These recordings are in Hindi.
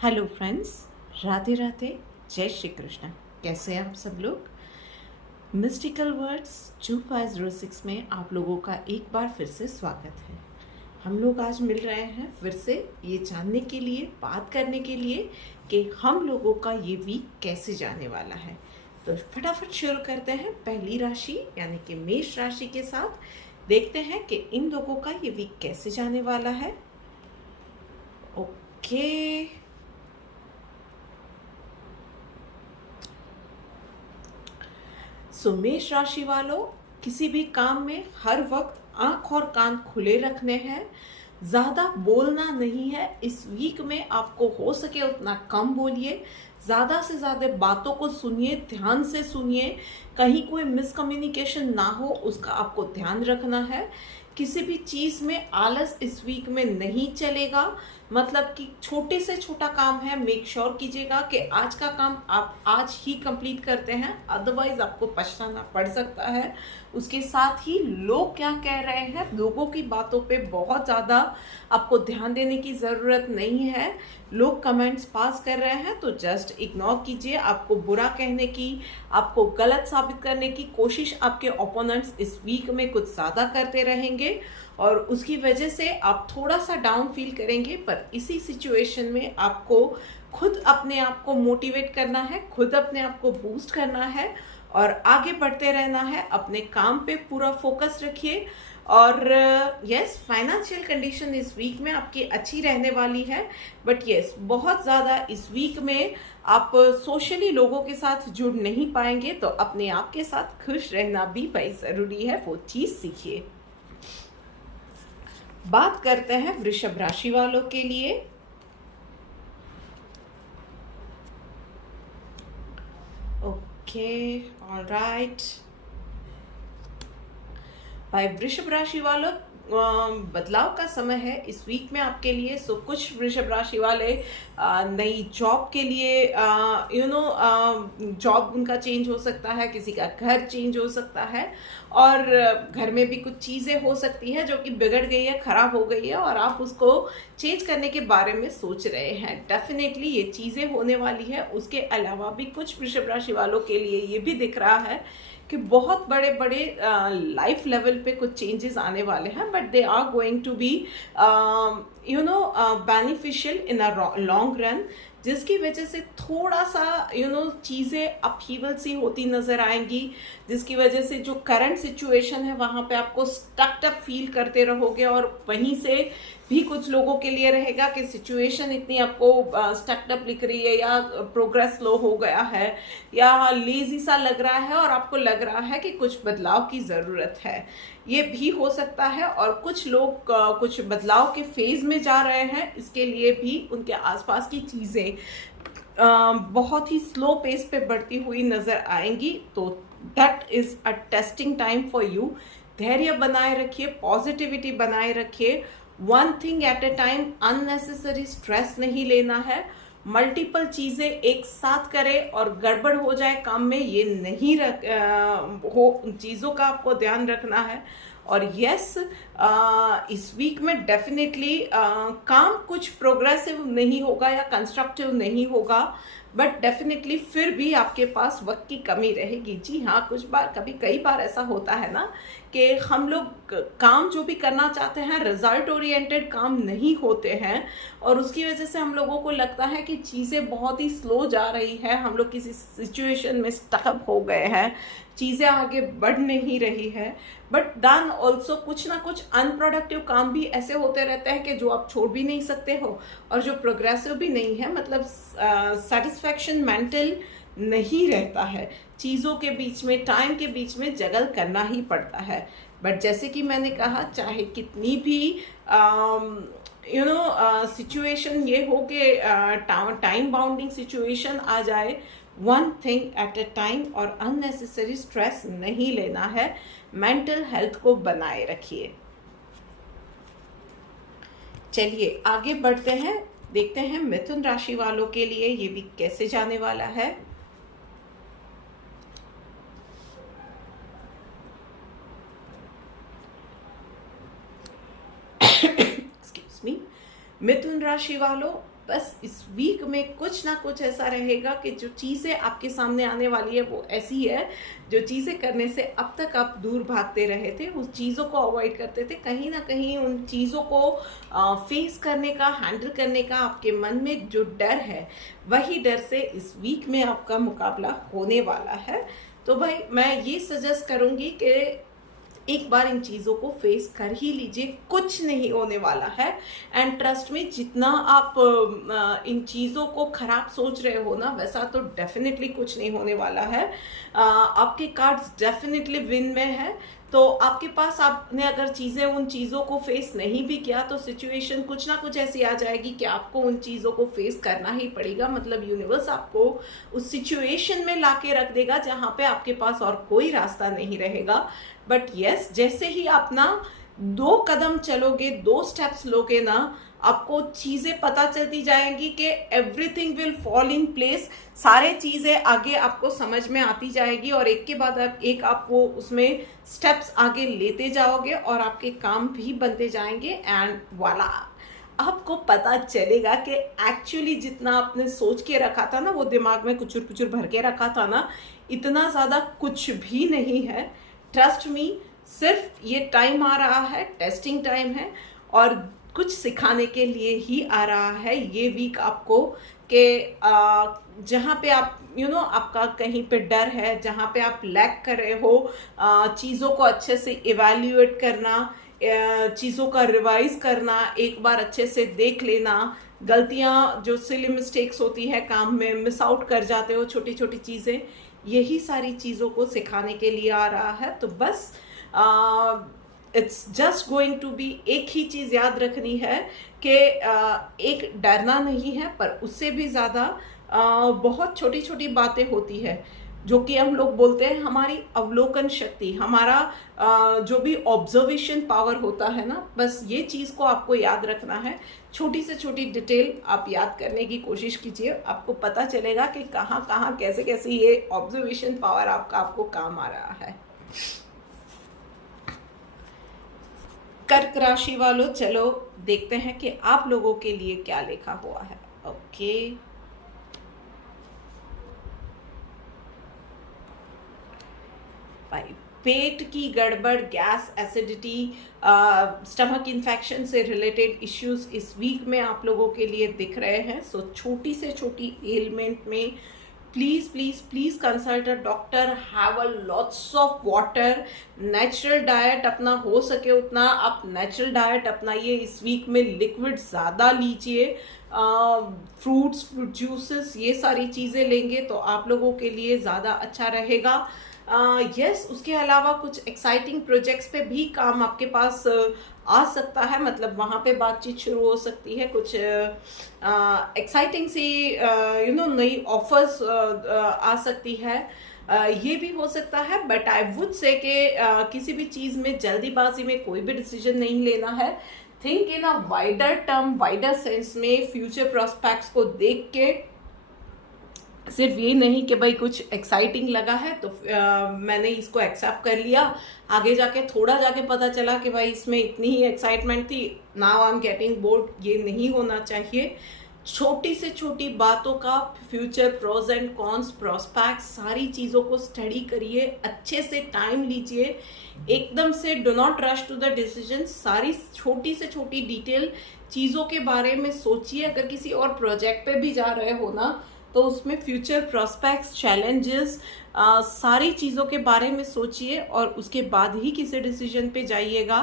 हेलो फ्रेंड्स, राधे राधे, जय श्री कृष्ण। कैसे हैं आप सब लोग? मिस्टिकल वर्ड्स 2506 में आप लोगों का एक बार फिर से स्वागत है। हम लोग आज मिल रहे हैं फिर से ये जानने के लिए, बात करने के लिए कि हम लोगों का ये वीक कैसे जाने वाला है। तो फटाफट शुरू करते हैं पहली राशि यानी कि मेष राशि के साथ। देखते हैं कि इन लोगों का ये वीक कैसे जाने वाला है। ओके, मेष राशि वालों, किसी भी काम में हर वक्त आंख और कान खुले रखने हैं। ज़्यादा बोलना नहीं है। इस वीक में आपको हो सके उतना कम बोलिए, ज़्यादा से ज़्यादा बातों को सुनिए, ध्यान से सुनिए। कहीं कोई मिसकम्युनिकेशन ना हो, उसका आपको ध्यान रखना है। किसी भी चीज़ में आलस इस वीक में नहीं चलेगा। मतलब कि छोटे से छोटा काम है, मेक श्योर कीजिएगा कि आज का काम आप आज ही कंप्लीट करते हैं, अदरवाइज आपको पछताना पड़ सकता है। उसके साथ ही लोग क्या कह रहे हैं, लोगों की बातों पे बहुत ज़्यादा आपको ध्यान देने की ज़रूरत नहीं है। लोग कमेंट्स पास कर रहे हैं तो जस्ट इग्नोर कीजिए। आपको बुरा कहने की, आपको गलत साबित करने की कोशिश आपके ओपोनेंट्स इस वीक में कुछ ज़्यादा करते रहेंगे और उसकी वजह से आप थोड़ा सा डाउन फील करेंगे। पर इसी सिचुएशन में आपको खुद अपने आप को मोटिवेट करना है, खुद अपने आप को बूस्ट करना है और आगे बढ़ते रहना है। अपने काम पे पूरा फोकस रखिए। और यस, फाइनेंशियल कंडीशन इस वीक में आपकी अच्छी रहने वाली है। बट यस, बहुत ज़्यादा इस वीक में आप सोशली लोगों के साथ जुड़ नहीं पाएंगे, तो अपने आप के साथ खुश रहना भी भाई ज़रूरी है, वो चीज़ सीखिए। बात करते हैं वृषभ राशि वालों के लिए। ओके, ऑलराइट भाई, वृषभ राशि वालों, बदलाव का समय है इस वीक में आपके लिए। सो कुछ वृषभ राशि वाले नई जॉब के लिए जॉब उनका चेंज हो सकता है, किसी का घर चेंज हो सकता है और घर में भी कुछ चीज़ें हो सकती हैं जो कि बिगड़ गई है, ख़राब हो गई है और आप उसको चेंज करने के बारे में सोच रहे हैं। डेफिनेटली ये चीज़ें होने वाली है। उसके अलावा भी कुछ वृषभ राशि वालों के लिए ये भी दिख रहा है कि बहुत बड़े बड़े लाइफ लेवल पे कुछ चेंजेस आने वाले हैं, but they are going to be beneficial in a long run, जिसकी वजह से थोड़ा सा चीज़ें अपहीवल सी होती नज़र आएंगी, जिसकी वजह से जो करंट सिचुएशन है वहाँ पे आपको स्टक्ड अप फील करते रहोगे और वहीं से भी कुछ लोगों के लिए रहेगा कि सिचुएशन इतनी आपको स्टक्ड अप लिख रही है या प्रोग्रेस स्लो हो गया है या लेजी सा लग रहा है और आपको लग रहा है कि कुछ बदलाव की ज़रूरत है। ये भी हो सकता है। और कुछ लोग कुछ बदलाव के फेज में जा रहे हैं, इसके लिए भी उनके आसपास की चीज़ें बहुत ही स्लो पेस पे बढ़ती हुई नज़र आएंगी। तो that is a testing time for you. धैर्य बनाए रखिए, पॉजिटिविटी बनाए रखिए। One thing at a time, unnecessary stress नहीं लेना है। मल्टीपल चीज़ें एक साथ करें और गड़बड़ हो जाए काम में, ये नहीं हो, उन चीज़ों का आपको ध्यान रखना है। और यस, इस वीक में डेफिनेटली काम कुछ प्रोग्रेसिव नहीं होगा या कंस्ट्रक्टिव नहीं होगा, बट डेफिनेटली फिर भी आपके पास वक्त की कमी रहेगी। जी हाँ, कुछ बार कई बार ऐसा होता है ना कि हम लोग काम जो भी करना चाहते हैं, रिजल्ट ओरिएंटेड काम नहीं होते हैं और उसकी वजह से हम लोगों को लगता है कि चीज़ें बहुत ही स्लो जा रही है, हम लोग किसी सिचुएशन में स्टकअप हो गए हैं, चीज़ें आगे बढ़ नहीं रही है। बट डन ऑल्सो कुछ ना कुछ अनप्रोडक्टिव काम भी ऐसे होते रहते हैं कि जो आप छोड़ भी नहीं सकते हो और जो प्रोग्रेसिव भी नहीं है। मतलब सेटिस्फैक्शन मेंटल नहीं रहता है, चीज़ों के बीच में, टाइम के बीच में जगल करना ही पड़ता है। बट जैसे कि मैंने कहा, चाहे कितनी भी सिचुएशन ये हो कि टाइम बाउंडिंग सिचुएशन आ जाए, one thing at a time और अननेसेसरी स्ट्रेस नहीं लेना है। मेंटल हेल्थ को बनाए रखिए। चलिए आगे बढ़ते हैं, देखते हैं मिथुन राशि वालों के लिए ये भी कैसे जाने वाला है। Excuse me. मिथुन राशि वालों, बस इस वीक में कुछ ना कुछ ऐसा रहेगा कि जो चीज़ें आपके सामने आने वाली है वो ऐसी है, जो चीज़ें करने से अब तक आप दूर भागते रहे थे, उस चीज़ों को अवॉइड करते थे, कहीं ना कहीं उन चीज़ों को फेस करने का, हैंडल करने का आपके मन में जो डर है, वही डर से इस वीक में आपका मुकाबला होने वाला है। तो भाई मैं ये सजेस्ट करूँगी कि एक बार इन चीज़ों को फेस कर ही लीजिए, कुछ नहीं होने वाला है। एंड ट्रस्ट में, जितना आप इन चीज़ों को खराब सोच रहे हो ना, वैसा तो डेफिनेटली कुछ नहीं होने वाला है। आपके कार्ड्स डेफिनेटली विन में है। तो आपके पास, आपने अगर उन चीज़ों को फेस नहीं भी किया तो सिचुएशन कुछ ना कुछ ऐसी आ जाएगी कि आपको उन चीज़ों को फेस करना ही पड़ेगा। मतलब यूनिवर्स आपको उस सिचुएशन में लाके रख देगा जहाँ पे आपके पास और कोई रास्ता नहीं रहेगा। बट यस, जैसे ही आप ना 2 कदम चलोगे, 2 स्टेप्स लोगे ना, आपको चीज़ें पता चलती जाएंगी कि everything will fall in place. सारे चीज़ें आगे आपको समझ में आती जाएगी और एक के बाद एक आप वो उसमें स्टेप्स आगे लेते जाओगे और आपके काम भी बनते जाएंगे। एंड वाला, आपको पता चलेगा कि एक्चुअली जितना आपने सोच के रखा था ना, वो दिमाग में कुचुर कुचुर भर के रखा था ना, इतना ज़्यादा कुछ भी नहीं है। ट्रस्ट मी, सिर्फ ये टाइम आ रहा है, टेस्टिंग टाइम है और कुछ सिखाने के लिए ही आ रहा है ये वीक आपको, कि जहाँ पे आप आपका कहीं पे डर है, जहाँ पे आप लैक कर रहे हो, चीज़ों को अच्छे से इवैल्यूएट करना, चीज़ों का रिवाइज करना, एक बार अच्छे से देख लेना, गलतियाँ जो सिली मिस्टेक्स होती है काम में, मिस आउट कर जाते हो छोटी छोटी चीज़ें, यही सारी चीज़ों को सिखाने के लिए आ रहा है। तो बस it's just going to be, एक ही चीज़ याद रखनी है कि एक डरना नहीं है, पर उससे भी ज़्यादा बहुत छोटी छोटी बातें होती है जो कि हम लोग बोलते हैं हमारी अवलोकन शक्ति, हमारा जो भी ऑब्जर्वेशन पावर होता है ना, बस ये चीज़ को आपको याद रखना है। छोटी से छोटी डिटेल आप याद करने की कोशिश कीजिए, आपको पता चलेगा कि कहाँ कहाँ कैसे कैसे ये ऑब्जर्वेशन पावर आपको काम आ रहा है। कर्क राशि वालों, चलो देखते हैं कि आप लोगों के लिए क्या लिखा हुआ है। ओके, पेट की गड़बड़, गैस, एसिडिटी, स्टमक इन्फेक्शन से रिलेटेड इश्यूज इस वीक में आप लोगों के लिए दिख रहे हैं। सो छोटी से छोटी एलिमेंट में please please please consult a doctor, have a lots of water, natural diet अपना हो सके उतना आप नेचुरल डाइट अपनाइए। इस वीक में लिक्विड ज़्यादा लीजिए, फ्रूट्स, फ्रूट जूसेस, ये सारी चीज़ें लेंगे तो आप लोगों के लिए ज़्यादा अच्छा रहेगा। यस, उसके अलावा कुछ एक्साइटिंग प्रोजेक्ट्स पे भी काम आपके पास आ सकता है, मतलब वहाँ पे बातचीत शुरू हो सकती है, कुछ एक्साइटिंग सी नई ऑफर्स आ सकती है, ये भी हो सकता है। बट आई वुड से कि किसी भी चीज़ में जल्दीबाजी में कोई भी डिसीजन नहीं लेना है। Think in a wider term, wider sense में, फ्यूचर प्रोस्पेक्ट्स को देख के, सिर्फ ये नहीं कि भाई कुछ एक्साइटिंग लगा है तो मैंने इसको एक्सेप्ट कर लिया, आगे जाके थोड़ा जाके पता चला कि भाई इसमें इतनी ही एक्साइटमेंट थी, now I am getting bored. ये नहीं होना चाहिए। छोटी से छोटी बातों का future, pros and cons, prospects, सारी चीज़ों को स्टडी करिए, अच्छे से टाइम लीजिए, एकदम से do not rush to the decision. सारी छोटी से छोटी डिटेल चीज़ों के बारे में सोचिए। अगर किसी और प्रोजेक्ट पे भी जा रहे हो ना, तो उसमें फ्यूचर प्रोस्पेक्ट्स, चैलेंजेस, सारी चीज़ों के बारे में सोचिए और उसके बाद ही किसी डिसीजन पे जाइएगा।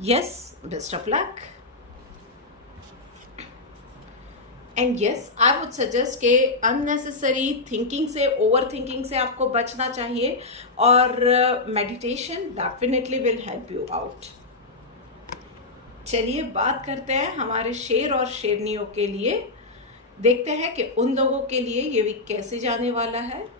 Yes, best of luck. And yes, I would suggest कि अननेसेसरी थिंकिंग से, ओवर थिंकिंग से आपको बचना चाहिए और meditation definitely will help you out. चलिए बात करते हैं हमारे शेर और शेरनियों के लिए, देखते हैं कि उन लोगों के लिए ये वीक कैसे जाने वाला है।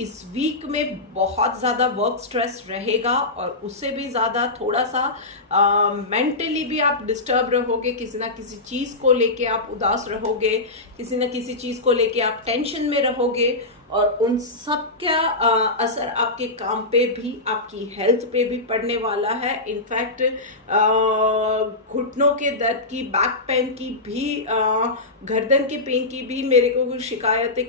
इस वीक में बहुत ज़्यादा वर्क स्ट्रेस रहेगा और उससे भी ज़्यादा थोड़ा सा मेंटली भी आप डिस्टर्ब रहोगे, किसी ना किसी चीज़ को लेके आप उदास रहोगे, किसी ना किसी चीज़ को लेके आप टेंशन में रहोगे और उन सब का असर आपके काम पे भी, आपकी हेल्थ पे भी पड़ने वाला है। इनफैक्ट घुटनों के दर्द की, बैक पेन की भी, गर्दन के पेन की भी मेरे को कुछ शिकायतें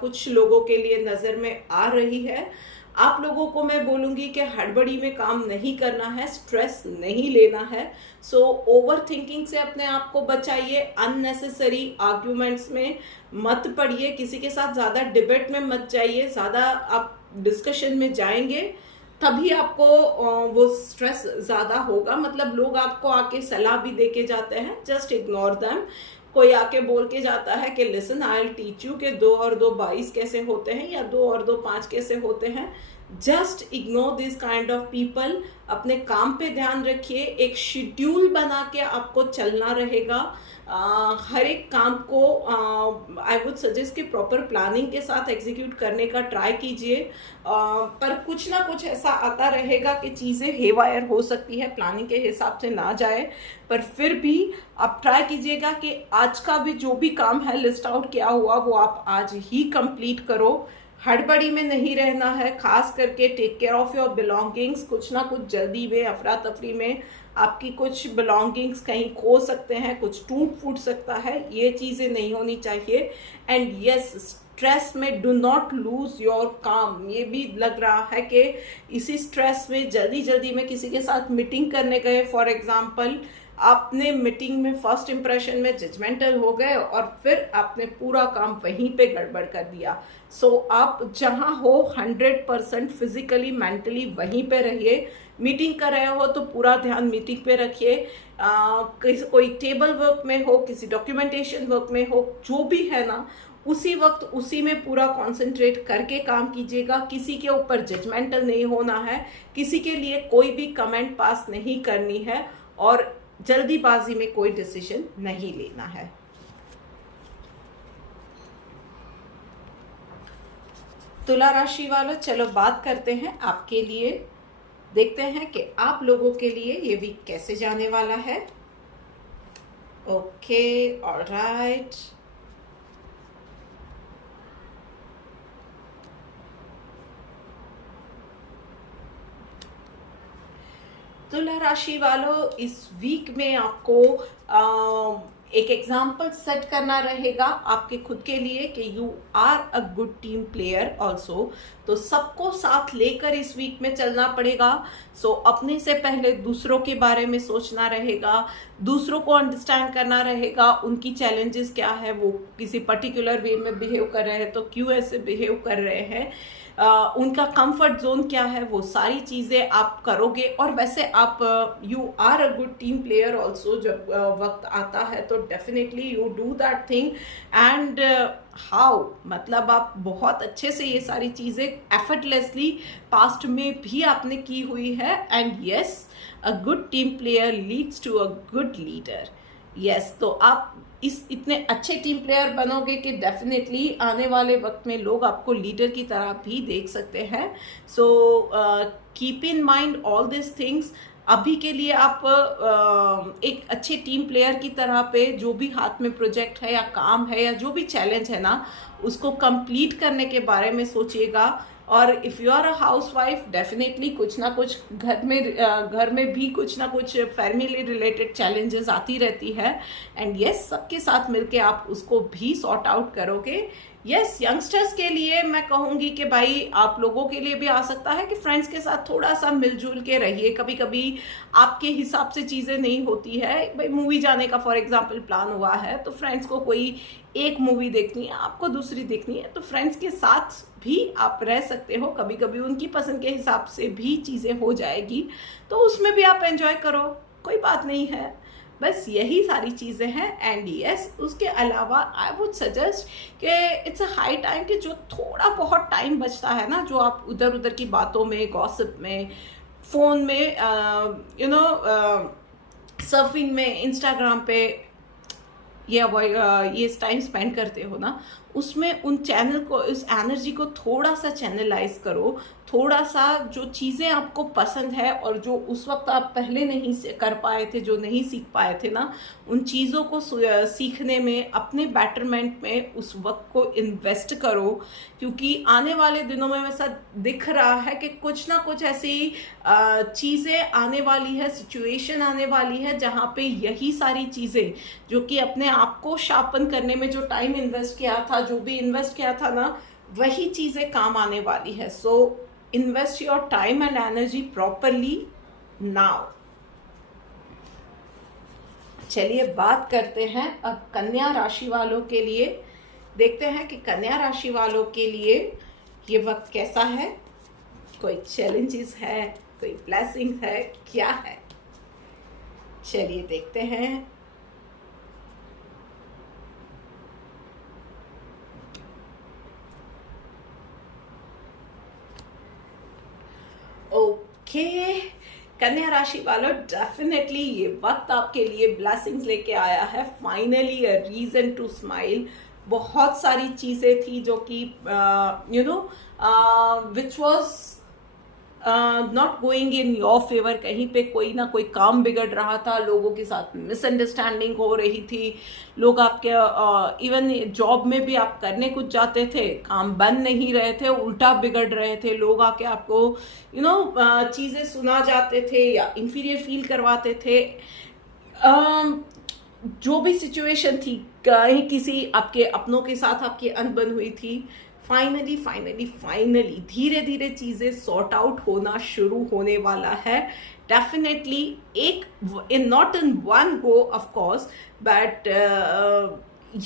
कुछ लोगों के लिए नज़र में आ रही है। आप लोगों को मैं बोलूँगी कि हड़बड़ी में काम नहीं करना है, स्ट्रेस नहीं लेना है। सो ओवर थिंकिंग से अपने आप को बचाइए, अननेसेसरी आर्ग्यूमेंट्स में मत पड़िए, किसी के साथ ज़्यादा डिबेट में मत जाइए। ज़्यादा आप डिस्कशन में जाएंगे तभी आपको वो स्ट्रेस ज़्यादा होगा। मतलब लोग आपको आके सलाह भी दे के जाते हैं, जस्ट इग्नोर देम। कोई आके बोल के जाता है कि listen I will teach you, कि 2 और 2 22 कैसे होते हैं या 2 और 2 5 कैसे होते हैं। Just ignore this kind of people. अपने काम पे ध्यान रखिए, एक शेड्यूल बना के आपको चलना रहेगा। हर एक काम को आई वुड सजेस्ट कि प्रॉपर प्लानिंग के साथ एग्जीक्यूट करने का ट्राई कीजिए। पर कुछ ना कुछ ऐसा आता रहेगा कि चीज़ें हेवायर हो सकती है, प्लानिंग के हिसाब से ना जाए। पर फिर भी आप ट्राई कीजिएगा कि आज का भी जो भी काम है लिस्ट आउट किया हुआ वो आप आज ही कंप्लीट करो। हड़बड़ी में नहीं रहना है, खास करके take care of your belongings. कुछ ना कुछ जल्दी में, अफरा तफरी में आपकी कुछ बिलोंगिंग्स कहीं खो सकते हैं, कुछ टूट फूट सकता है, ये चीज़ें नहीं होनी चाहिए। एंड यस, स्ट्रेस में डू नॉट लूज योर काम। ये भी लग रहा है कि इसी स्ट्रेस में जल्दी जल्दी में किसी के साथ मीटिंग करने गए, फॉर एग्जाम्पल आपने मीटिंग में फर्स्ट इंप्रेशन में जजमेंटल हो गए और फिर आपने पूरा काम वहीं पे गड़बड़ कर दिया। सो आप जहां हो 100% फिजिकली मेंटली वहीं पे रहिए। मीटिंग कर रहे हो तो पूरा ध्यान मीटिंग पे रखिए। कोई टेबल वर्क में हो, किसी डॉक्यूमेंटेशन वर्क में हो, जो भी है ना, उसी वक्त उसी में पूरा कंसंट्रेट करके काम कीजिएगा। किसी के ऊपर जजमेंटल नहीं होना है, किसी के लिए कोई भी कमेंट पास नहीं करनी है और जल्दीबाजी में कोई डिसीजन नहीं लेना है। तुला राशि वालों, चलो बात करते हैं आपके लिए। देखते हैं कि आप लोगों के लिए ये वीक कैसे जाने वाला है। Okay, alright. तुला राशि वालों, इस वीक में आपको एक एग्जाम्पल सेट करना रहेगा आपके खुद के लिए कि you are a good team player also. तो सबको साथ लेकर इस वीक में चलना पड़ेगा। सो अपने से पहले दूसरों के बारे में सोचना रहेगा, दूसरों को अंडरस्टैंड करना रहेगा, उनकी चैलेंजेस क्या है, वो किसी पर्टिकुलर वे में बिहेव कर रहे हैं तो क्यों ऐसे बिहेव कर रहे हैं, उनका कंफर्ट जोन क्या है, वो सारी चीज़ें आप करोगे। और वैसे आप you are a good team player also. जब वक्त आता है तो definitely you do that thing. And how, मतलब आप बहुत अच्छे से ये सारी चीज़ें एफर्टलेसली पास्ट में भी आपने की हुई है। And yes, a good team player leads to a good leader. Yes, तो आप इस इतने अच्छे टीम प्लेयर बनोगे कि डेफिनेटली आने वाले वक्त में लोग आपको लीडर की तरह भी देख सकते हैं। So keep in mind all this things. अभी के लिए आप एक अच्छे टीम प्लेयर की तरह पे जो भी हाथ में प्रोजेक्ट है या काम है या जो भी चैलेंज है ना, उसको कंप्लीट करने के बारे में सोचिएगा। और if you are a housewife, definitely कुछ ना कुछ घर में भी कुछ ना कुछ फैमिली रिलेटेड चैलेंजेस आती रहती है। एंड यस, सबके साथ मिलके आप उसको भी सॉर्ट आउट करोगे। यस, यंगस्टर्स के लिए मैं कहूँगी कि भाई आप लोगों के लिए भी आ सकता है कि फ्रेंड्स के साथ थोड़ा सा मिलजुल के रहिए। कभी कभी आपके हिसाब से चीज़ें नहीं होती है। भाई मूवी जाने का फॉर एग्जांपल प्लान हुआ है तो फ्रेंड्स को कोई एक मूवी देखनी है, आपको दूसरी देखनी है, तो फ्रेंड्स के साथ भी आप रह सकते हो। कभी कभी उनकी पसंद के हिसाब से भी चीज़ें हो जाएगी तो उसमें भी आप एंजॉय करो, कोई बात नहीं है। बस यही सारी चीज़ें हैं। एंड यस, उसके अलावा आई वुड सजेस्ट कि इट्स अ हाई टाइम कि जो थोड़ा बहुत टाइम बचता है ना, जो आप उधर उधर की बातों में, गॉसिप में, फ़ोन में, सर्फिंग में, इंस्टाग्राम पे ये टाइम स्पेंड करते हो ना, उसमें उन चैनल को, उस एनर्जी को थोड़ा सा चैनलाइज करो, थोड़ा सा जो चीज़ें आपको पसंद है और जो उस वक्त आप पहले नहीं कर पाए थे, जो नहीं सीख पाए थे ना, उन चीज़ों को सीखने में, अपने बेटरमेंट में उस वक्त को इन्वेस्ट करो, क्योंकि आने वाले दिनों में ऐसा दिख रहा है कि कुछ ना कुछ ऐसी चीज़ें आने वाली है, सिचुएशन आने वाली है जहाँ पे यही सारी चीज़ें जो कि अपने आप को शार्पन करने में जो टाइम इन्वेस्ट किया था, जो भी इन्वेस्ट किया था ना, वही चीज़ें काम आने वाली है. So invest your time and energy properly now. चलिए बात करते हैं अब कन्या राशि वालों के लिए. देखते हैं कि कन्या राशि वालों के लिए ये वक्त कैसा है. कोई चैलेंजेस है, कोई ब्लेसिंग है, क्या है? चलिए देखते हैं. ओके, कन्या राशि वालों, डेफिनेटली ये वक्त आपके लिए ब्लेसिंग्स लेके आया है. Finally a reason to smile. बहुत सारी चीज़ें थी जो कि which was not going in your favour. कहीं पे कोई ना कोई काम बिगड़ रहा था, लोगों के साथ मिसअंडरस्टैंडिंग हो रही थी, लोग आपके इवन जॉब में भी आप करने कुछ जाते थे, काम बन नहीं रहे थे, उल्टा बिगड़ रहे थे, लोग आके आपको चीज़ें सुना जाते थे या इंफीरियर फील करवाते थे. जो भी सिचुएशन थी, कहीं किसी आपके अपनों के साथ आपकी अनबन हुई थी, फाइनली धीरे धीरे चीज़ें सॉर्ट आउट होना शुरू होने वाला है. डेफिनेटली एक not in one go of course, but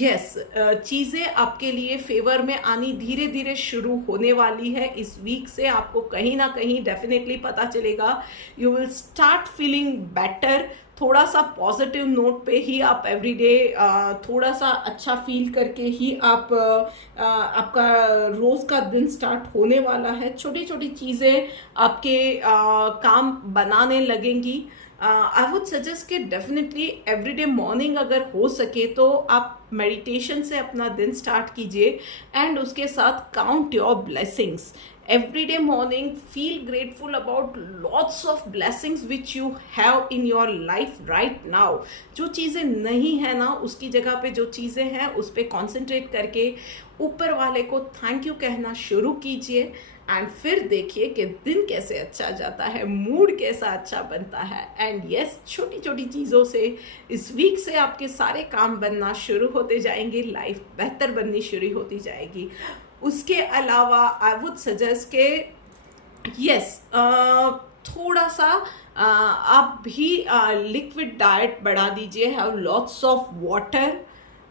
yes, चीज़ें आपके लिए फेवर में आनी धीरे धीरे शुरू होने वाली है. इस वीक से आपको कहीं ना कहीं डेफिनेटली पता चलेगा. You will start feeling better. थोड़ा सा पॉजिटिव नोट पे ही आप एवरीडे थोड़ा सा अच्छा फील करके ही आप आपका रोज़ का दिन स्टार्ट होने वाला है. छोटी छोटी चीज़ें आपके काम बनाने लगेंगी. आई वुड सजेस्ट कि डेफिनेटली एवरीडे मॉर्निंग अगर हो सके तो आप मेडिटेशन से अपना दिन स्टार्ट कीजिए एंड उसके साथ count your blessings. Everyday morning, feel grateful about lots of blessings which you have in your life right now. जो चीज़ें नहीं है ना, उसकी जगह पे जो चीज़ें हैं उस पर कॉन्सेंट्रेट करके ऊपर वाले को थैंक यू कहना शुरू कीजिए. एंड फिर देखिए कि दिन कैसे अच्छा जाता है, मूड कैसा अच्छा बनता है. एंड यस, छोटी छोटी चीज़ों से इस वीक से आपके सारे काम बनना शुरू होते जाएंगे, लाइफ बेहतर बननी शुरू होती जाएगी. उसके अलावा आई वुड सजेस्ट के यस, थोड़ा सा आप भी लिक्विड डाइट बढ़ा दीजिए. Have lots of water.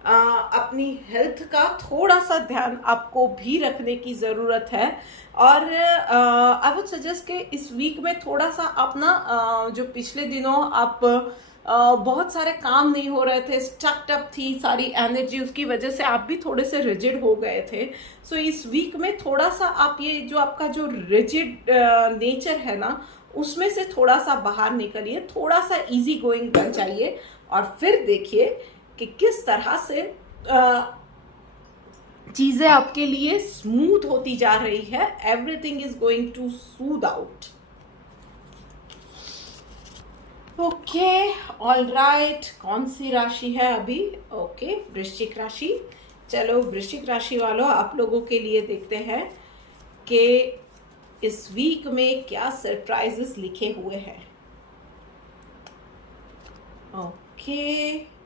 अपनी हेल्थ का थोड़ा सा ध्यान आपको भी रखने की ज़रूरत है. और आई वुड सजेस्ट कि इस वीक में थोड़ा सा अपना जो पिछले दिनों आप बहुत सारे काम नहीं हो रहे थे, स्टक्ड अप थी सारी एनर्जी, उसकी वजह से आप भी थोड़े से रिजिड हो गए थे. सो इस वीक में थोड़ा सा आप ये जो आपका जो रिजिड नेचर है ना, उसमें से थोड़ा सा बाहर निकलिए, थोड़ा सा इजी गोइंग बन जाइए. और फिर देखिए कि किस तरह से चीज़ें आपके लिए स्मूथ होती जा रही है. Everything is going to sort out. Okay, all right. कौन सी राशि है अभी? ओके, वृश्चिक राशि. चलो वृश्चिक राशि वालों, आप लोगों के लिए देखते हैं कि इस वीक में क्या सरप्राइजेस लिखे हुए हैं. ओके,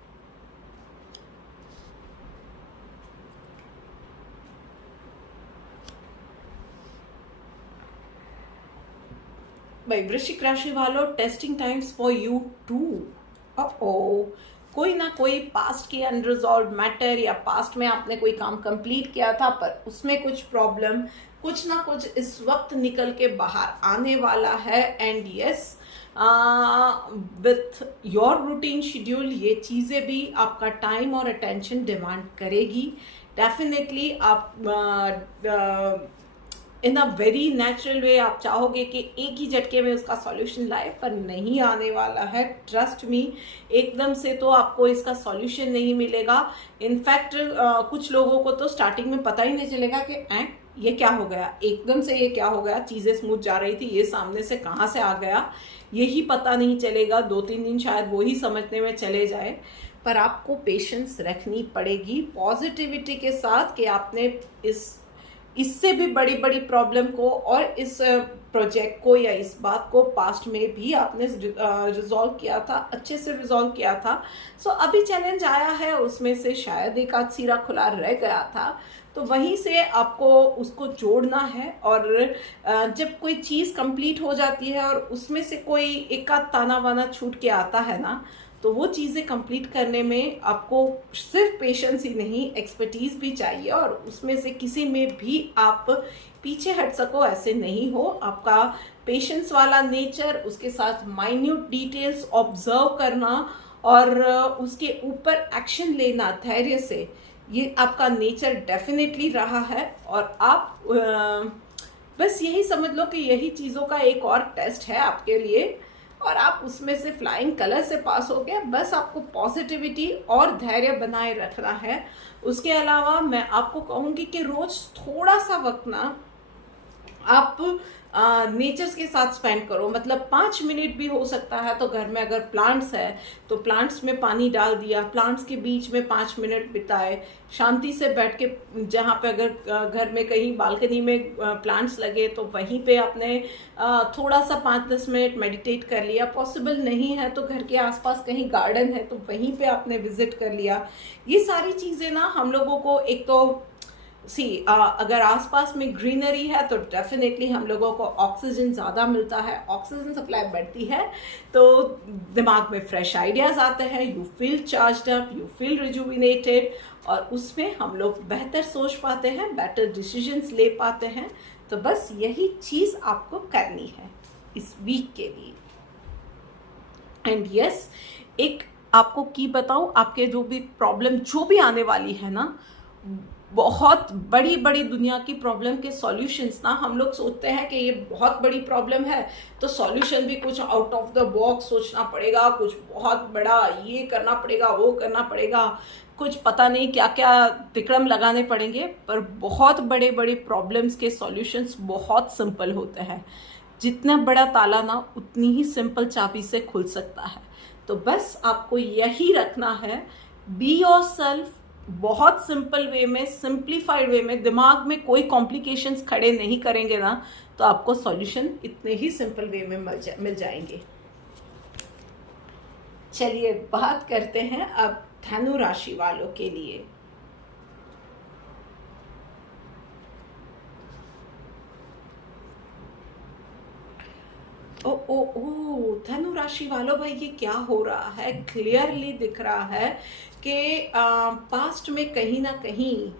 भाई वृश्चिक राशि वालों, testing times for you too. कोई ना कोई पास्ट की अनरिजॉल्व मैटर या पास्ट में आपने कोई काम कंप्लीट किया था पर उसमें कुछ प्रॉब्लम, कुछ ना कुछ इस वक्त निकल के बाहर आने वाला है. And yes, with your routine schedule ये चीज़ें भी आपका टाइम और अटेंशन डिमांड करेगी. डेफिनेटली आप इन अ वेरी नेचुरल वे आप चाहोगे कि एक ही झटके में उसका सॉल्यूशन लाए, पर नहीं आने वाला है. ट्रस्ट मी, एकदम से तो आपको इसका सॉल्यूशन नहीं मिलेगा. इनफैक्ट कुछ लोगों को तो स्टार्टिंग में पता ही नहीं चलेगा कि ये क्या हो गया, एकदम से ये क्या हो गया, चीज़ें स्मूथ जा रही थी, ये सामने से कहाँ से आ गया यही पता नहीं चलेगा, 2-3 दिन शायद वो ही समझने में चले जाए। पर आपको पेशेंस रखनी पड़ेगी पॉजिटिविटी के साथ कि आपने इससे भी बड़ी बड़ी प्रॉब्लम को और इस प्रोजेक्ट को या इस बात को पास्ट में भी आपने रिजॉल्व किया था, अच्छे से रिजॉल्व किया था। सो अभी चैलेंज आया है, उसमें से शायद एक आध सिरा खुला रह गया था, तो वहीं से आपको उसको जोड़ना है। और जब कोई चीज़ कंप्लीट हो जाती है और उसमें से कोई एक आध ताना वाना छूट के आता है ना, तो वो चीज़ें कंप्लीट करने में आपको सिर्फ पेशेंस ही नहीं, एक्सपर्टीज भी चाहिए, और उसमें से किसी में भी आप पीछे हट सको ऐसे नहीं हो। आपका पेशेंस वाला नेचर, उसके साथ माइन्यूट डिटेल्स ऑब्जर्व करना और उसके ऊपर एक्शन लेना धैर्य से, ये आपका नेचर डेफिनेटली रहा है। और आप बस यही समझ लो कि यही चीज़ों का एक और टेस्ट है आपके लिए, और आप उसमें से फ्लाइंग कलर से पास हो गए। बस आपको पॉजिटिविटी और धैर्य बनाए रखना है। उसके अलावा मैं आपको कहूँगी कि रोज थोड़ा सा वक्त ना आप नेचर्स के साथ स्पेंड करो, मतलब 5 मिनट भी हो सकता है तो घर में अगर प्लांट्स है तो प्लांट्स में पानी डाल दिया, प्लांट्स के बीच में 5 मिनट बिताए, शांति से बैठ के, जहाँ पे अगर घर में कहीं बालकनी में प्लांट्स लगे तो वहीं पे आपने थोड़ा सा 5-10 मिनट मेडिटेट कर लिया। पॉसिबल नहीं है तो घर के आसपास कहीं गार्डन है तो वहीं पे आपने विजिट कर लिया। ये सारी चीज़ें ना हम लोगों को, एक तो अगर आसपास में ग्रीनरी है तो डेफिनेटली हम लोगों को ऑक्सीजन ज़्यादा मिलता है, ऑक्सीजन सप्लाई बढ़ती है तो दिमाग में फ्रेश आइडियाज़ आते हैं, you feel charged up, you feel rejuvenated, और उसमें हम लोग बेहतर सोच पाते हैं, बेटर डिसीजंस ले पाते हैं। तो बस यही चीज़ आपको करनी है इस वीक के लिए। एंड यस, एक आपको की बताऊँ, आपके जो भी प्रॉब्लम जो भी आने वाली है ना, बहुत बड़ी बड़ी दुनिया की प्रॉब्लम के सॉल्यूशंस ना, हम लोग सोचते हैं कि ये बहुत बड़ी प्रॉब्लम है तो सॉल्यूशन भी कुछ आउट ऑफ द बॉक्स सोचना पड़ेगा, कुछ बहुत बड़ा ये करना पड़ेगा, वो करना पड़ेगा, कुछ पता नहीं क्या क्या तिकड़म लगाने पड़ेंगे। पर बहुत बड़े बड़े प्रॉब्लम्स के सॉल्यूशंस बहुत सिंपल होते हैं। जितना बड़ा ताला ना उतनी ही सिंपल चाबी से खुल सकता है। तो बस आपको यही रखना है, बी योर सेल्फ, बहुत सिंपल वे में, सिंप्लीफाइड वे में, दिमाग में कोई कॉम्प्लिकेशंस खड़े नहीं करेंगे ना, तो आपको सॉल्यूशन इतने ही सिंपल वे में मिल जाएंगे। चलिए बात करते हैं अब धनु राशि वालों के लिए। ओ ओ ओ धनु राशि वालों, भाई ये क्या हो रहा है, क्लियरली दिख रहा है कि पास्ट में कहीं ना कहीं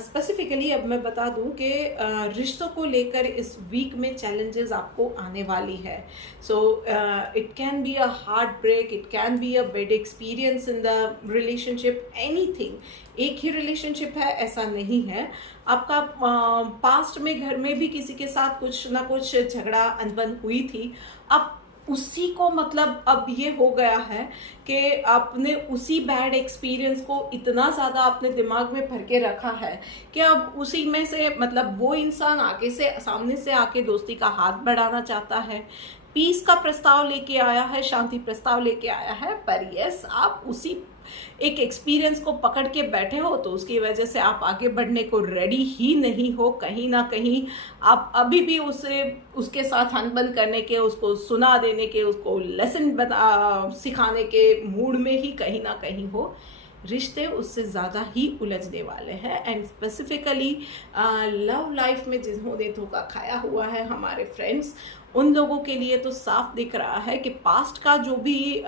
स्पेसिफिकली अब मैं बता दूं कि रिश्तों को लेकर इस वीक में चैलेंजेस आपको आने वाली है। So it can be a heart break, it can be a bad experience in the relationship, anything. एक ही रिलेशनशिप है ऐसा नहीं है, आपका पास्ट में घर में भी किसी के साथ कुछ ना कुछ झगड़ा अनबन हुई थी। अब उसी को, मतलब अब ये हो गया है कि आपने उसी बैड एक्सपीरियंस को इतना ज़्यादा अपने दिमाग में भर के रखा है कि अब उसी में से, मतलब वो इंसान आगे से, सामने से आके दोस्ती का हाथ बढ़ाना चाहता है, पीस का प्रस्ताव लेके आया है, शांति प्रस्ताव लेके आया है, पर यस आप उसी एक एक्सपीरियंस को पकड़ के बैठे हो तो उसकी वजह से आप आगे बढ़ने को रेडी ही नहीं हो। कहीं ना कहीं आप अभी भी उसके साथ अनबन करने के, उसको सुना देने के, उसको लेसन सिखाने के मूड में ही कहीं ना कहीं हो। रिश्ते उससे ज़्यादा ही उलझने वाले हैं। एंड स्पेसिफिकली लव लाइफ में जिन्होंने धोखा खाया हुआ है हमारे फ्रेंड्स, उन लोगों के लिए तो साफ दिख रहा है कि पास्ट का जो भी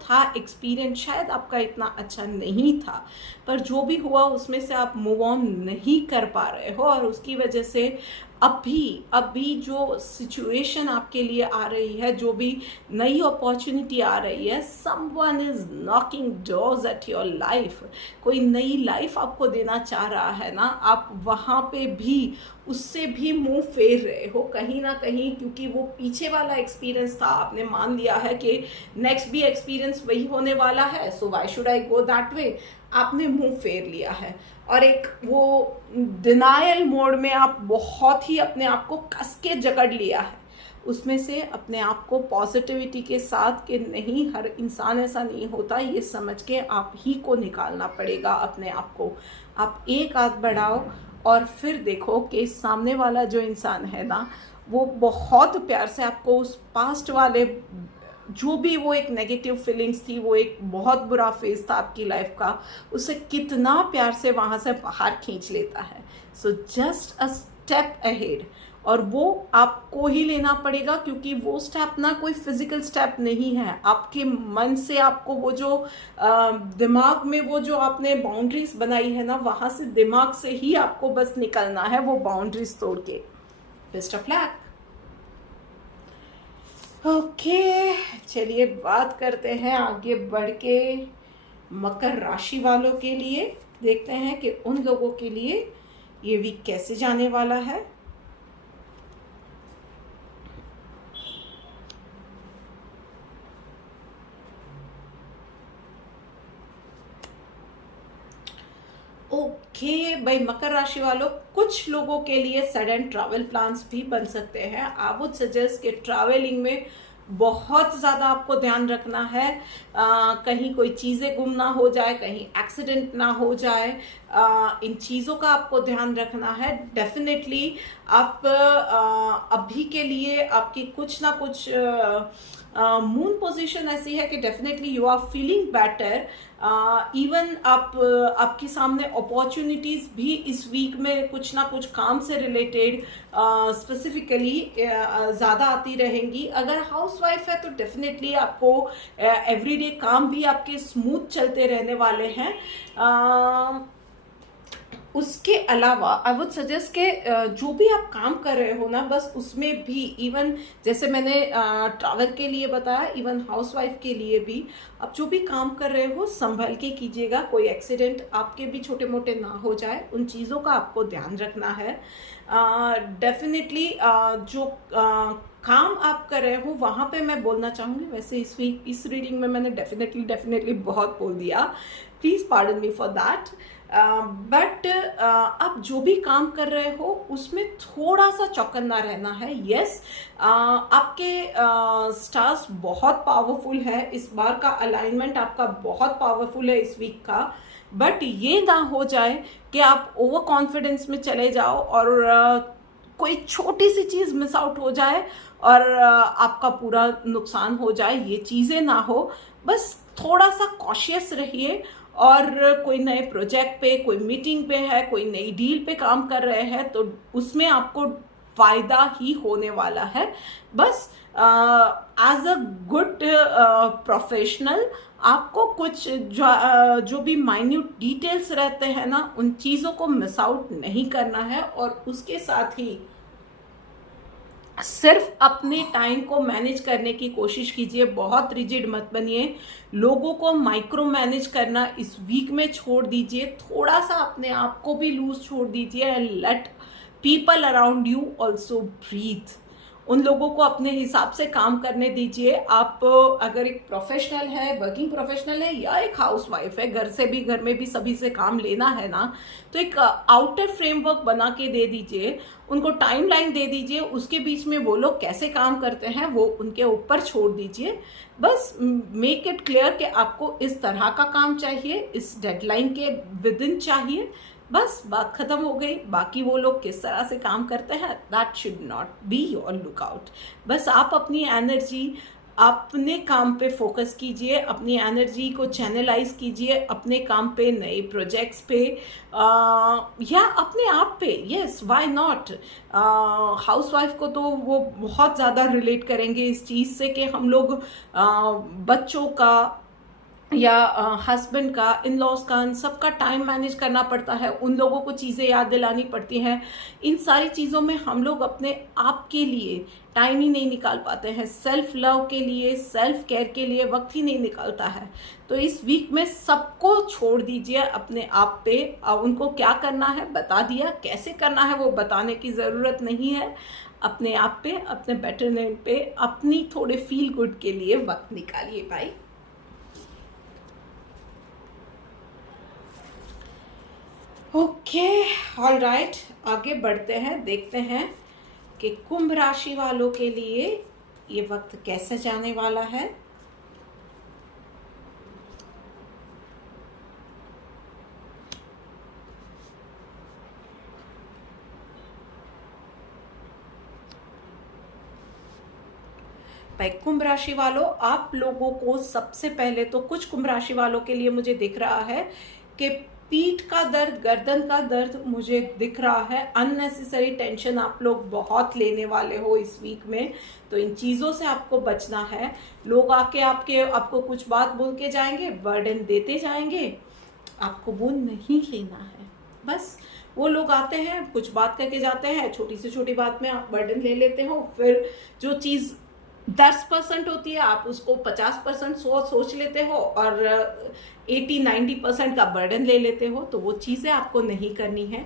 था एक्सपीरियंस शायद आपका इतना अच्छा नहीं था, पर जो भी हुआ उसमें से आप मूव ऑन नहीं कर पा रहे हो, और उसकी वजह से अभी जो सिचुएशन आपके लिए आ रही है, जो भी नई अपॉर्चुनिटी आ रही है, someone is knocking doors at your life, कोई नई लाइफ आपको देना चाह रहा है ना, आप वहाँ पे भी उससे भी मुंह फेर रहे हो कहीं ना कहीं, क्योंकि वो पीछे वाला एक्सपीरियंस था, आपने मान लिया है कि नेक्स्ट भी एक्सपीरियंस वही होने वाला है, so why should I go that way. आपने मुंह फेर लिया है और एक वो डिनायल मोड में आप बहुत ही अपने आप को कस के जकड़ लिया है, उसमें से अपने आप को पॉजिटिविटी के साथ कि नहीं, हर इंसान ऐसा नहीं होता, ये समझ के आप ही को निकालना पड़ेगा अपने आप को। आप एक हाथ बढ़ाओ और फिर देखो कि सामने वाला जो इंसान है ना, वो बहुत प्यार से आपको उस पास्ट वाले जो भी वो एक नेगेटिव फीलिंग्स थी, वो एक बहुत बुरा फेज था आपकी लाइफ का, उसे कितना प्यार से वहाँ से बाहर खींच लेता है। So just a step ahead, और वो आपको ही लेना पड़ेगा, क्योंकि वो स्टेप ना कोई फिजिकल स्टेप नहीं है। आपके मन से आपको वो जो दिमाग में वो जो आपने बाउंड्रीज बनाई है ना, वहाँ से दिमाग से ही आपको बस निकलना है वो बाउंड्रीज तोड़ के। Best of luck. ओके, चलिए बात करते हैं आगे बढ़ के मकर राशि वालों के लिए। देखते हैं कि उन लोगों के लिए ये वीक कैसे जाने वाला है। ओके भाई, मकर राशि वालों, कुछ लोगों के लिए सडन ट्रैवल प्लान्स भी बन सकते हैं। आई वुड सजेस्ट कि ट्रैवलिंग में बहुत ज़्यादा आपको ध्यान रखना है। कहीं कोई चीज़ें गुम ना हो जाए, कहीं एक्सीडेंट ना हो जाए, इन चीज़ों का आपको ध्यान रखना है। डेफिनेटली आप अभी के लिए आपकी कुछ ना कुछ मून पोजीशन ऐसी है कि definitely you are feeling better. Even आपके सामने अपॉर्चुनिटीज़ भी इस वीक में कुछ ना कुछ काम से रिलेटेड स्पेसिफिकली ज़्यादा आती रहेंगी। अगर हाउसवाइफ है तो डेफिनेटली आपको एवरीडे काम भी आपके स्मूथ चलते रहने वाले हैं। उसके अलावा आई वुड सजेस्ट कि जो भी आप काम कर रहे हो ना, बस उसमें भी इवन जैसे मैंने ट्रैवल के लिए बताया, इवन हाउसवाइफ के लिए भी आप जो भी काम कर रहे हो संभल के कीजिएगा। कोई एक्सीडेंट आपके भी छोटे मोटे ना हो जाए, उन चीज़ों का आपको ध्यान रखना है। डेफिनेटली जो काम आप कर रहे हो वहाँ पे मैं बोलना चाहूँगी, वैसे इस रीडिंग में मैंने डेफिनेटली बहुत बोल दिया, please pardon me for that. But आप जो भी काम कर रहे हो उसमें थोड़ा सा चौकन्ना रहना है। यस, आपके स्टार्स बहुत पावरफुल है, इस बार का अलाइनमेंट आपका बहुत पावरफुल है इस वीक का। बट ये ना हो जाए कि आप ओवर कॉन्फिडेंस में चले जाओ और कोई छोटी सी चीज़ मिस आउट हो जाए और आपका पूरा नुकसान हो जाए, ये चीज़ें ना हो। बस थोड़ा सा कॉशियस रहिए, और कोई नए प्रोजेक्ट पे, कोई मीटिंग पे है, कोई नई डील पे काम कर रहे हैं तो उसमें आपको फ़ायदा ही होने वाला है। बस एज अ गुड प्रोफेशनल आपको कुछ जो भी माइन्यूट डिटेल्स रहते हैं ना, उन चीज़ों को मिस आउट नहीं करना है। और उसके साथ ही सिर्फ अपने टाइम को मैनेज करने की कोशिश कीजिए, बहुत रिजिड मत बनिए। लोगों को माइक्रो मैनेज करना इस वीक में छोड़ दीजिए, थोड़ा सा अपने आप को भी लूज छोड़ दीजिए and let people around you also breathe. उन लोगों को अपने हिसाब से काम करने दीजिए। आप अगर एक प्रोफेशनल है, वर्किंग प्रोफेशनल है, या एक हाउसवाइफ है, घर में भी सभी से काम लेना है ना, तो एक आउटर फ्रेमवर्क बना के दे दीजिए, उनको टाइमलाइन दे दीजिए, उसके बीच में वो लोग कैसे काम करते हैं वो उनके ऊपर छोड़ दीजिए। बस मेक इट क्लियर कि आपको इस तरह का काम चाहिए, इस डेडलाइन के विद इन चाहिए, बस बात खत्म हो गई। बाकी वो लोग किस तरह से काम करते हैं, that should not be your lookout. बस आप अपनी एनर्जी अपने काम पे फोकस कीजिए, अपनी एनर्जी को चैनलाइज कीजिए अपने काम पे, नए प्रोजेक्ट्स पे, या अपने आप पे। Yes, why not. हाउसवाइफ को तो वो बहुत ज़्यादा रिलेट करेंगे इस चीज़ से कि हम लोग बच्चों का या हस्बैंड का, इन लॉज का, इन सबका टाइम मैनेज करना पड़ता है, उन लोगों को चीज़ें याद दिलानी पड़ती हैं। इन सारी चीज़ों में हम लोग अपने आप के लिए टाइम ही नहीं निकाल पाते हैं, सेल्फ लव के लिए, सेल्फ केयर के लिए वक्त ही नहीं निकलता है। तो इस वीक में सबको छोड़ दीजिए अपने आप पे। उनको क्या करना है बता दिया, कैसे करना है वो बताने की ज़रूरत नहीं है। अपने आप पे, अपने बेटरमेंट पे, अपनी थोड़े फील गुड के लिए वक्त निकालिए भाई। ओके, ऑल राइट, आगे बढ़ते हैं, देखते हैं कि कुंभ राशि वालों के लिए ये वक्त कैसे जाने वाला है। भाई कुंभ राशि वालों, आप लोगों को सबसे पहले तो कुछ कुंभ राशि वालों के लिए मुझे दिख रहा है कि पीठ का दर्द, गर्दन का दर्द मुझे दिख रहा है। अननेसेसरी टेंशन आप लोग बहुत लेने वाले हो इस वीक में, तो इन चीज़ों से आपको बचना है। लोग आके आपको कुछ बात बोल के जाएंगे, बर्डन देते जाएंगे, आपको वो नहीं लेना है। बस वो लोग आते हैं, कुछ बात करके जाते हैं, छोटी से छोटी बात में आप बर्डन ले लेते हो, फिर जो चीज़ 10% होती है आप उसको 50% सोच लेते हो और 80-90% का बर्डन ले लेते हो, तो वो चीज़ें आपको नहीं करनी है।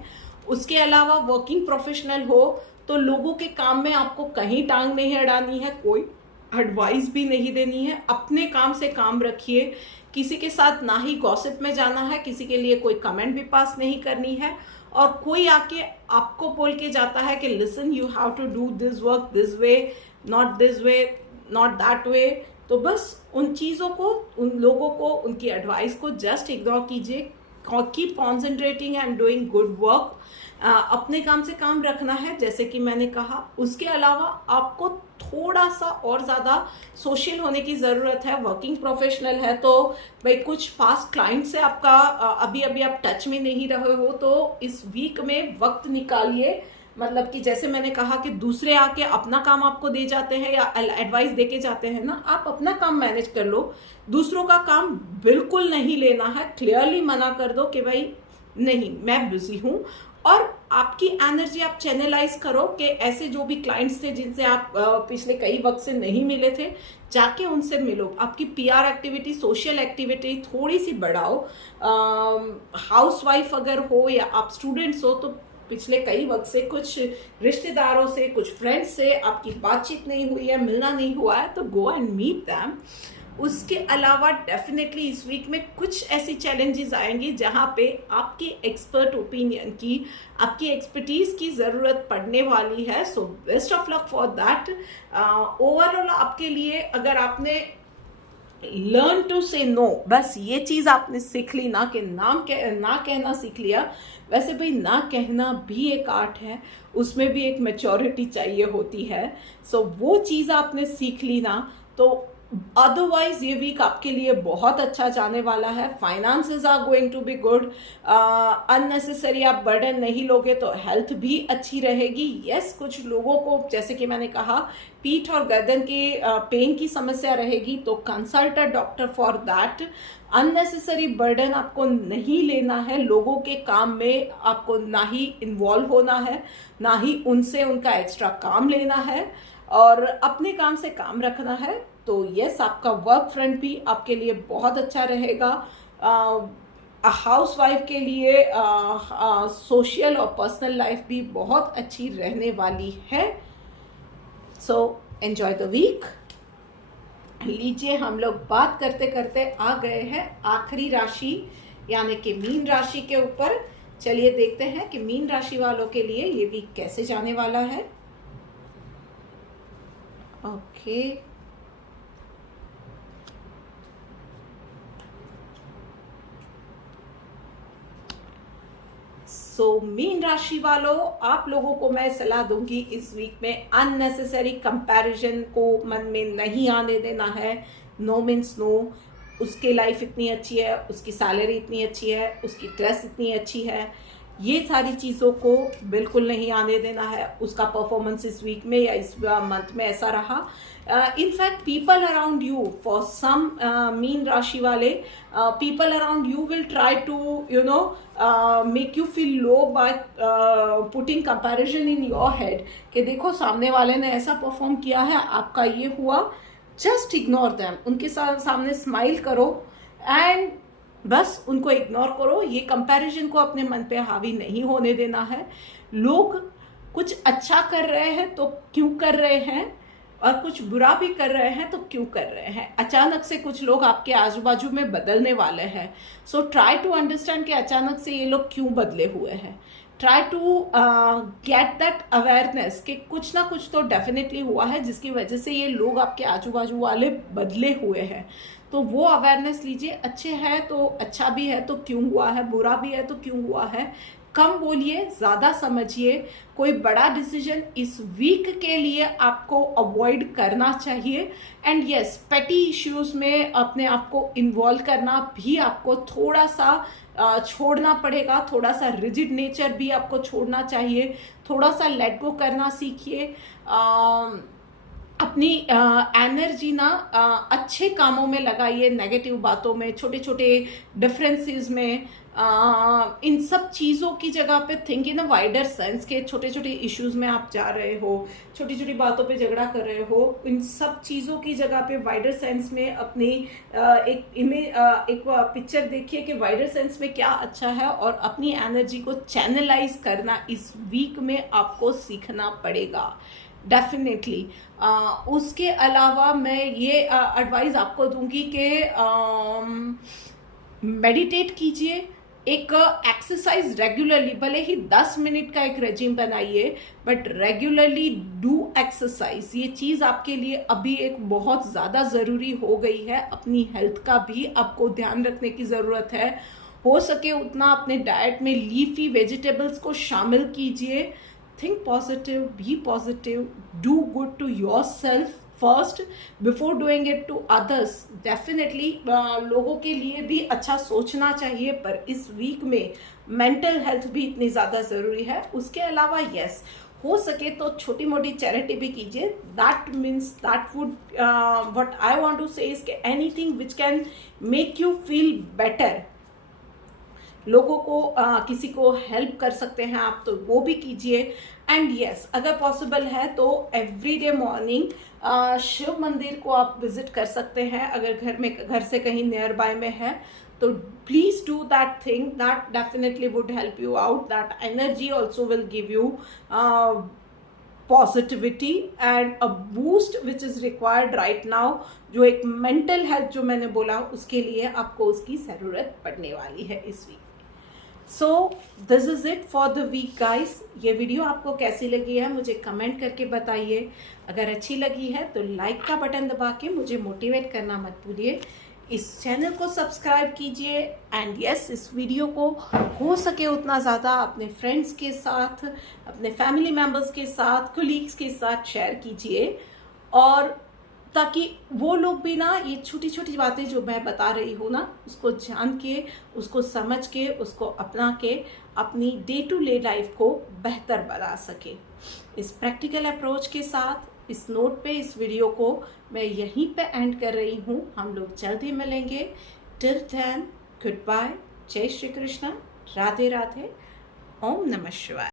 उसके अलावा वर्किंग प्रोफेशनल हो तो लोगों के काम में आपको कहीं टांग नहीं अड़ानी है, कोई एडवाइस भी नहीं देनी है। अपने काम से काम रखिए, किसी के साथ ना ही गॉसिप में जाना है, किसी के लिए कोई कमेंट भी पास नहीं करनी है। और कोई आके आपको बोल के जाता है कि listen you have to do this work this way, not this way, not that way, तो बस उन चीज़ों को, उन लोगों को, उनकी एडवाइस को जस्ट इग्नोर कीजिए। Keep concentrating and doing good work. अपने काम से काम रखना है, जैसे कि मैंने कहा। उसके अलावा आपको थोड़ा सा और ज़्यादा सोशल होने की ज़रूरत है। वर्किंग प्रोफेशनल है तो भाई कुछ पास्ट क्लाइंट से आपका अभी आप टच में नहीं रहे हो, तो इस वीक में वक्त निकालिए। मतलब कि जैसे मैंने कहा कि दूसरे आके अपना काम आपको दे जाते हैं या एडवाइस दे के जाते हैं ना, आप अपना काम मैनेज कर लो, दूसरों का काम बिल्कुल नहीं लेना है। क्लियरली मना कर दो कि भाई नहीं, मैं बिजी हूँ। और आपकी एनर्जी आप चैनलाइज करो कि ऐसे जो भी क्लाइंट्स थे जिनसे आप पिछले कई वक्त से नहीं मिले थे, जाके उनसे मिलो। आपकी पीआर एक्टिविटी, सोशल एक्टिविटी थोड़ी सी बढ़ाओ। हाउसवाइफ अगर हो या आप स्टूडेंट्स हो तो पिछले कई वक्त से कुछ रिश्तेदारों से, कुछ फ्रेंड्स से आपकी बातचीत नहीं हुई है, मिलना नहीं हुआ है, तो गो एंड मीट दैम। उसके अलावा डेफिनेटली इस वीक में कुछ ऐसी चैलेंजेस आएंगी जहाँ पे आपकी एक्सपर्ट ओपिनियन की, आपकी एक्सपर्टीज की ज़रूरत पड़ने वाली है। So best of luck for that. Overall आपके लिए, अगर आपने लर्न टू से नो, बस ये चीज़ आपने सीख ली ना, कि ना कहना सीख लिया। वैसे भाई ना कहना भी एक आर्ट है, उसमें भी एक मैच्योरिटी चाहिए होती है। सो वो चीज़ आपने सीख ली ना, तो अदरवाइज ये वीक आपके लिए बहुत अच्छा जाने वाला है। Finances are going to be good. Unnecessary आप बर्डन नहीं लोगे तो हेल्थ भी अच्छी रहेगी। यस, कुछ लोगों को जैसे कि मैंने कहा पीठ और गर्दन के पेन की समस्या रहेगी, तो consult a doctor for that. Unnecessary burden आपको नहीं लेना है, लोगों के काम में आपको ना ही इन्वॉल्व होना है, ना ही उनसे उनका एक्स्ट्रा काम लेना है, और अपने काम से काम रखना है। तो यस, आपका वर्क फ्रंट भी आपके लिए बहुत अच्छा रहेगा। हाउसवाइफ के लिए सोशल और पर्सनल लाइफ भी बहुत अच्छी रहने वाली है। So enjoy the week. लीजिए, हम लोग बात करते करते आ गए हैं आखिरी राशि यानी कि मीन राशि के ऊपर। चलिए देखते हैं कि मीन राशि वालों के लिए ये वीक कैसे जाने वाला है। ओके, सो मीन राशि वालों, आप लोगों को मैं सलाह दूंगी इस वीक में अननेसेसरी कंपैरिजन को मन में नहीं आने देना है। No means no. उसकी लाइफ इतनी अच्छी है, उसकी सैलरी इतनी अच्छी है, उसकी ड्रेस इतनी अच्छी है, ये सारी चीज़ों को बिल्कुल नहीं आने देना है। उसका परफॉर्मेंस इस वीक में या इस मंथ में ऐसा रहा। In fact people around you, for some मीन राशि वाले, people around you will try to make you feel low by putting comparison in your head कि देखो सामने वाले ने ऐसा परफॉर्म किया है, आपका ये हुआ। Just ignore them. उनके सामने स्माइल करो एंड बस उनको इग्नोर करो। ये कंपैरिजन को अपने मन पे हावी नहीं होने देना है। लोग कुछ अच्छा कर रहे हैं तो क्यों कर रहे हैं, और कुछ बुरा भी कर रहे हैं तो क्यों कर रहे हैं। अचानक से कुछ लोग आपके आजू बाजू में बदलने वाले हैं, सो ट्राई टू अंडरस्टैंड कि अचानक से ये लोग क्यों बदले हुए हैं। Try to get that awareness कि कुछ ना कुछ तो डेफिनेटली हुआ है जिसकी वजह से ये लोग आपके आजू बाजू वाले बदले हुए हैं। तो वो अवेयरनेस लीजिए। अच्छे हैं तो अच्छा भी है तो क्यों हुआ है, बुरा भी है तो क्यों हुआ है। कम बोलिए, ज़्यादा समझिए। कोई बड़ा डिसीजन इस वीक के लिए आपको अवॉइड करना चाहिए। एंड यस, पेटी इश्यूज में अपने आप को इन्वॉल्व करना भी आपको थोड़ा सा छोड़ना पड़ेगा। थोड़ा सा रिजिड नेचर भी आपको छोड़ना चाहिए। थोड़ा सा लेट गो करना सीखिए। अपनी एनर्जी ना अच्छे कामों में लगाइए, नेगेटिव बातों में, छोटे छोटे डिफरेंसेस में, इन सब चीज़ों की जगह पे think in a wider sense के छोटे छोटे इश्यूज में आप जा रहे हो, छोटी छोटी बातों पे झगड़ा कर रहे हो, इन सब चीज़ों की जगह पे वाइडर सेंस में अपनी एक इमेज, एक पिक्चर देखिए कि वाइडर सेंस में क्या अच्छा है, और अपनी एनर्जी को चैनलाइज करना इस वीक में आपको सीखना पड़ेगा डेफिनेटली। उसके अलावा मैं ये एडवाइस आपको दूंगी कि मेडिटेट कीजिए, एक एक्सरसाइज रेगुलरली, भले ही 10 मिनट का एक रेजिम बनाइए, बट रेगुलरली डू एक्सरसाइज। ये चीज़ आपके लिए अभी एक बहुत ज़्यादा ज़रूरी हो गई है। अपनी हेल्थ का भी आपको ध्यान रखने की ज़रूरत है। हो सके उतना अपने डाइट में लीफी वेजिटेबल्स को शामिल कीजिए। Think positive, be positive, do good to yourself first before doing it to others. Definitely लोगों के लिए भी अच्छा सोचना चाहिए, पर इस वीक में मेंटल हेल्थ भी इतनी ज़्यादा ज़रूरी है। उसके अलावा यस, हो सके तो छोटी मोटी चैरिटी भी कीजिए। That means that would what I want to say is कि anything which can make you feel better. लोगों को किसी को हेल्प कर सकते हैं आप, तो वो भी कीजिए। एंड यस, अगर पॉसिबल है तो एवरीडे मॉर्निंग शिव मंदिर को आप विजिट कर सकते हैं। अगर घर से कहीं नियर बाय में है तो please do that thing. That definitely would help you out. That energy also will give you positivity and a boost which is required right now. जो एक मेंटल हेल्थ जो मैंने बोला, उसके लिए आपको उसकी ज़रूरत पड़ने वाली है इस week. So this is it for the week guys. ये वीडियो आपको कैसी लगी है मुझे कमेंट करके बताइए। अगर अच्छी लगी है तो लाइक का बटन दबा के मुझे मोटिवेट करना मत भूलिए। इस चैनल को सब्सक्राइब कीजिए। एंड यस, इस वीडियो को हो सके उतना ज़्यादा अपने फ्रेंड्स के साथ, अपने फैमिली मेम्बर्स के साथ, कोलीग्स के साथ शेयर कीजिए, और ताकि वो लोग भी ना ये छोटी छोटी बातें जो मैं बता रही हूँ ना, उसको जान के, उसको समझ के, उसको अपना के अपनी डे टू डे लाइफ को बेहतर बना सके। इस प्रैक्टिकल अप्रोच के साथ इस नोट पे इस वीडियो को मैं यहीं पे एंड कर रही हूँ। हम लोग जल्द ही मिलेंगे। टिल देन, गुड बाय, जय श्री कृष्ण, राधे राधे, ओम नमः शिवाय।